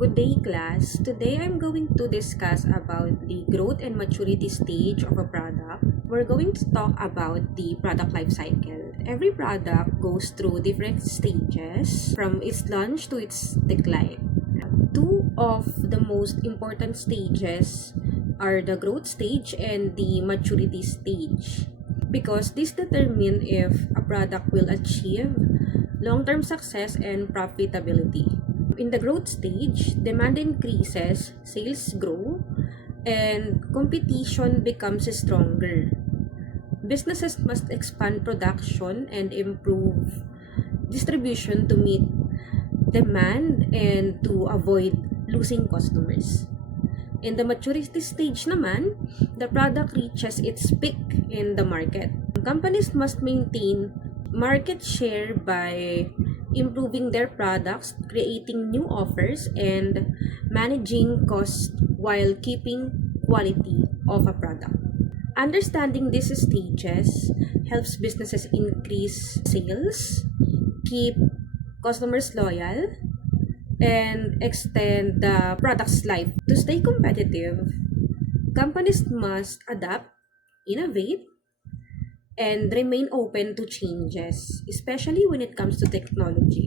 Good day, class. Today I'm going to discuss about the growth and maturity stage of a product. We're going to talk about the product life cycle. Every product goes through different stages from its launch to its decline. Two of the most important stages are the growth stage and the maturity stage because this determine if a product will achieve long-term success and profitability. In the growth stage, demand increases, sales grow, and competition becomes stronger. Businesses must expand production and improve distribution to meet demand and to avoid losing customers. In the maturity stage naman, the product reaches its peak in the market. Companies must maintain market share by improving their products, creating new offers, and managing costs while keeping quality of a product. Understanding these stages helps businesses increase sales, keep customers loyal, and extend the product's life. To stay competitive, companies must adapt, innovate, and remain open to changes, especially when it comes to technology.